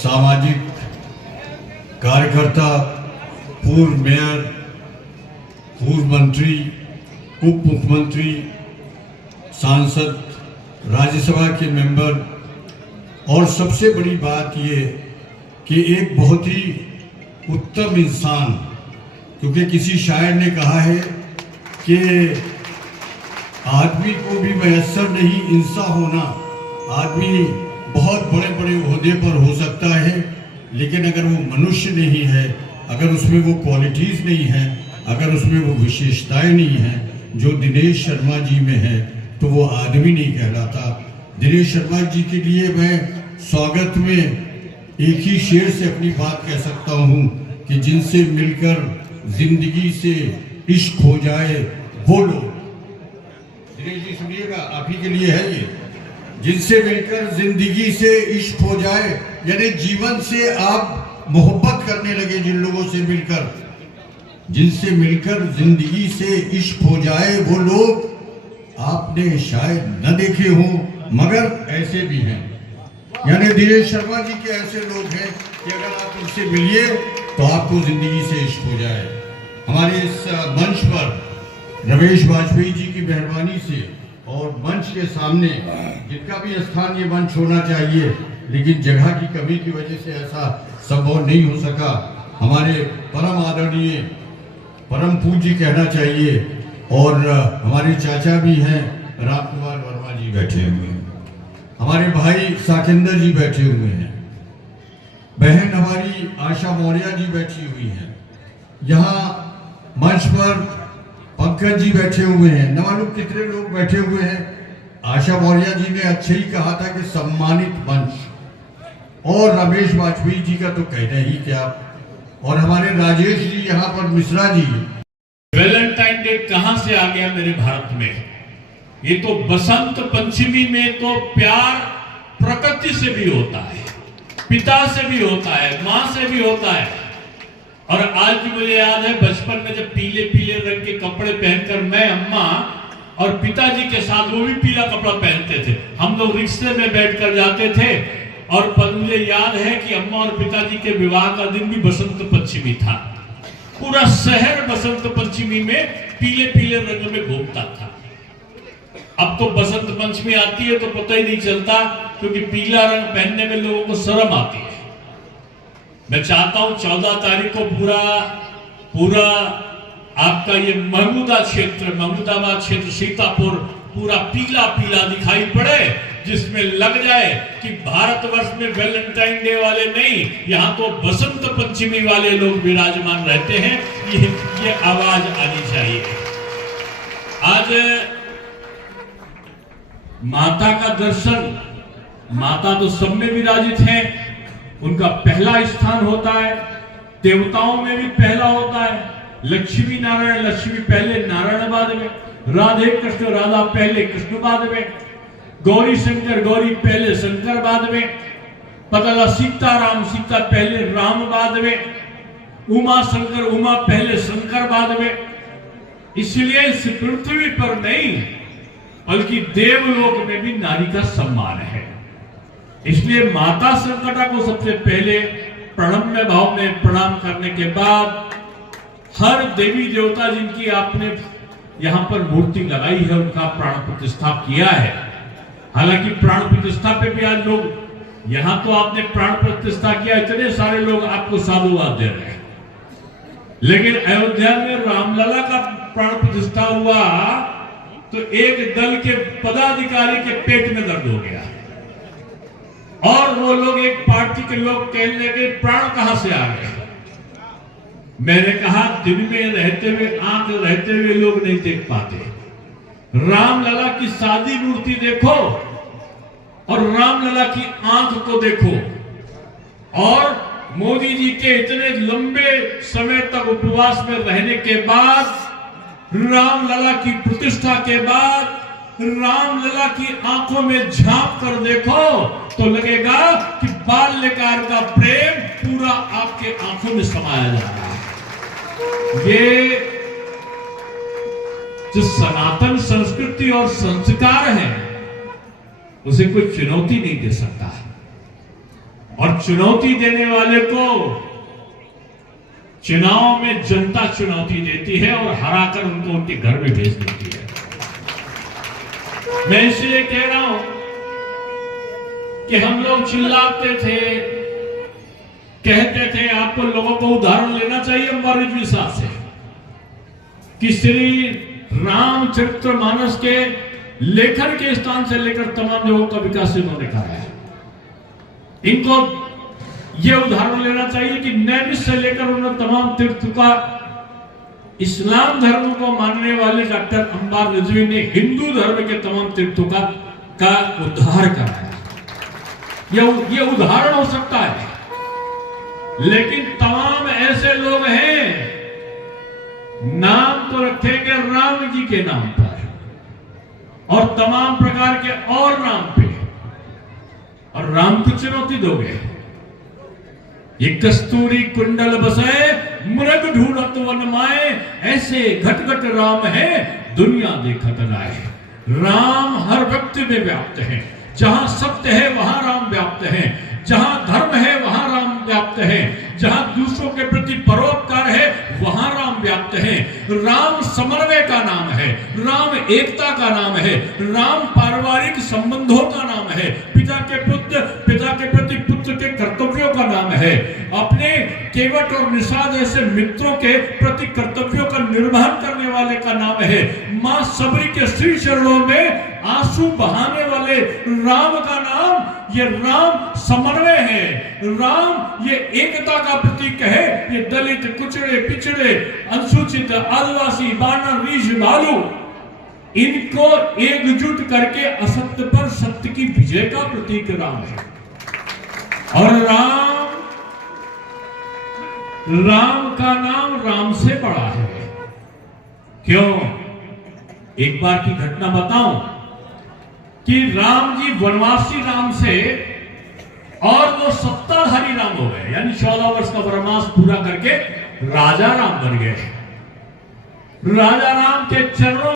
सामाजिक कार्यकर्ता, पूर्व मेयर, पूर्व मंत्री, उप मुख्यमंत्री, सांसद, राज्यसभा के मेंबर, और सबसे बड़ी बात ये कि एक बहुत ही उत्तम इंसान, क्योंकि किसी शायर ने कहा है कि आदमी को भी मयस्सर नहीं इंसान होना। आदमी बहुत बड़े बड़े ओहदे पर हो सकता है, लेकिन अगर वो मनुष्य नहीं है, अगर उसमें वो क्वालिटीज़ नहीं है, अगर उसमें वो विशेषताएं नहीं हैं जो दिनेश शर्मा जी में है, तो वो आदमी नहीं कहलाता। दिनेश शर्मा जी के लिए मैं स्वागत में एक ही शेर से अपनी बात कह सकता हूँ कि जिनसे मिलकर जिंदगी से इश्क हो जाए वो लोग। दिनेश जी सुनिएगा, आप ही के लिए है ये। जिनसे मिलकर जिंदगी से इश्क हो जाए, यानी जीवन से आप मोहब्बत करने लगे जिन लोगों से मिलकर, जिनसे मिलकर जिंदगी से इश्क हो जाए वो लोग आपने शायद न देखे हों, मगर ऐसे भी हैं। यानी दिनेश शर्मा जी के ऐसे लोग हैं कि अगर आप उनसे मिलिए तो आपको जिंदगी से इश्क हो जाए। हमारे इस मंच पर रमेश वाजपेयी जी की मेहरबानी से और मंच के सामने जिनका भी स्थान ये मंच होना चाहिए, लेकिन जगह की कमी की वजह से ऐसा संभव नहीं हो सका, हमारे परम आदरणीय, परम पूज्य कहना चाहिए, और हमारे चाचा भी हैं राम कुमार वर्मा जी बैठे हुए हैं, हमारे भाई साकेंद्र जी बैठे हुए हैं, बहन हमारी आशा मौर्य जी बैठी हुई हैं, यहाँ मंच पर पंकज जी बैठे हुए हैं, न मालूम कितने लोग बैठे हुए हैं। आशा मौर्य जी ने अच्छे ही कहा था कि सम्मानित मंच, और रमेश वाजपेयी जी का तो कहना ही क्या, और हमारे राजेश जी, यहाँ पर मिश्रा जी। वैलेंटाइन डे कहां से आ गया मेरे भारत में? ये तो बसंत पंचमी में तो प्यार प्रकृति से भी होता है, पिता से भी होता है, मां से भी होता है। और आज भी मुझे याद है बचपन में जब पीले पीले रंग के कपड़े पहनकर मैं, अम्मा और पिताजी के साथ, वो भी पीला कपड़ा पहनते थे, हम लोग रिक्शे में बैठकर जाते थे। और मुझे याद है कि अम्मा और पिताजी के विवाह का दिन भी बसंत पंचमी था। पूरा शहर बसंत पंचमी में पीले पीले रंग में घूमता था। अब तो बसंत पंचमी आती है तो पता ही नहीं चलता, क्योंकि पीला रंग पहनने में लोगों को शर्म आती है। मैं चाहता हूं 14 तारीख को पूरा आपका ये महमूदाबाद क्षेत्र, सीतापुर पूरा पीला पीला दिखाई पड़े, जिसमें लग जाए कि भारतवर्ष में वैलेंटाइन डे वाले नहीं, यहाँ तो बसंत पंचमी वाले लोग विराजमान रहते हैं। ये आवाज आनी चाहिए। आज माता का दर्शन, माता तो सब में विराजित है, उनका पहला स्थान होता है। देवताओं में भी पहला होता है। लक्ष्मी नारायण, लक्ष्मी पहले, नारायण बाद में, राधे कृष्ण, राधा पहले, कृष्ण बाद में, गौरी शंकर, गौरी पहले, शंकर बाद में, पता सीता राम, सीता पहले, राम बाद में, उमा शंकर, उमा पहले, शंकर बाद में। इसलिए इस पृथ्वी पर नहीं बल्कि देवलोक में भी नारी का सम्मान है। इसलिए माता संकटा को सबसे पहले प्रणम्य भाव में प्रणाम करने के बाद हर देवी देवता जिनकी आपने यहां पर मूर्ति लगाई है, उनका प्राण प्रतिष्ठा किया है। हालांकि प्राण प्रतिष्ठा पे भी आज लोग, यहां तो आपने प्राण प्रतिष्ठा किया, इतने सारे लोग आपको साधुवाद दे रहे हैं, लेकिन अयोध्या में रामलला का प्राण प्रतिष्ठा हुआ तो एक दल के पदाधिकारी के पेट में दर्द हो गया, और वो लोग, एक पार्टी के लोग कहने लगे प्राण कहां से आ गए। मैंने कहा दिन में रहते हुए, आंख रहते हुए लोग नहीं देख पाते। रामलला की सादी मूर्ति देखो और रामलला की आंख को देखो, और मोदी जी के इतने लंबे समय तक उपवास में रहने के बाद, रामलला की प्रतिष्ठा के बाद, रामलला की आंखों में झांक कर देखो तो लगेगा कि बाल्यकाल का प्रेम पूरा आपके आंखों में समाया जा रहा है। ये जो सनातन संस्कृति और संस्कार है, उसे कोई चुनौती नहीं दे सकता है। और और चुनौती देने वाले को चुनाव में जनता चुनौती देती है और हराकर उनको उनके घर में भेज देती है। मैं इसलिए कह रहा हूं कि हम लोग चिल्लाते थे, कहते थे, आपको लोगों को उदाहरण लेना चाहिए अम्बर रिजवी साहब से कि श्री रामचरितमानस के लेखन के स्थान से लेकर तमाम जगहों का विकास इन्होंने करा है। इनको यह उदाहरण लेना चाहिए कि नैमिष से लेकर उन्होंने तमाम तीर्थ का, इस्लाम धर्म को मानने वाले डॉक्टर अम्बर रिजवी ने हिंदू धर्म के तमाम तीर्थों का उद्धार कराया। यह उदाहरण हो सकता है, लेकिन तमाम ऐसे लोग हैं नाम तो रखेंगे राम जी के नाम पर और तमाम प्रकार के और नाम पे, और राम को चुनौती दोगे। ये कस्तूरी कुंडल बसे मृग ढूंढत वन माए, ऐसे घट घट राम है दुनिया देखत लाए। राम हर व्यक्ति में व्याप्त है, जहां सत्य है वहां राम व्याप्त है, जहां धर्म है वहां राम व्याप्त है, जहां दूसरों के प्रति परोपकार है वहां राम व्याप्त है। राम समन्वय का नाम है, राम एकता का नाम है, राम पारिवारिक संबंधों का नाम है, पिता के प्रति पुत्र के कर्तव्यों का नाम है, अपने केवट और निषाद ऐसे मित्रों के प्रति कर्तव्यों का निर्वहन करने वाले का नाम है। मां सबरी के श्री चरणों में आंसू बहाने वाले राम का नाम ये राम समन्वय है। राम ये एकता का प्रतीक है। ये दलित, कुचड़े, पिछड़े, अनुसूचित, आदिवासी, बानर, रीछ, भालू, इनको एकजुट करके असत्य पर सत्य की विजय का प्रतीक राम है। और राम का नाम राम से बड़ा है। क्यों? एक बार की घटना बताऊं कि राम जी वनवासी राम से और वो 70धारी राम हो गए, यानी 14 वर्ष का वनवास पूरा करके राजा राम बन गए। राजा राम के चरणों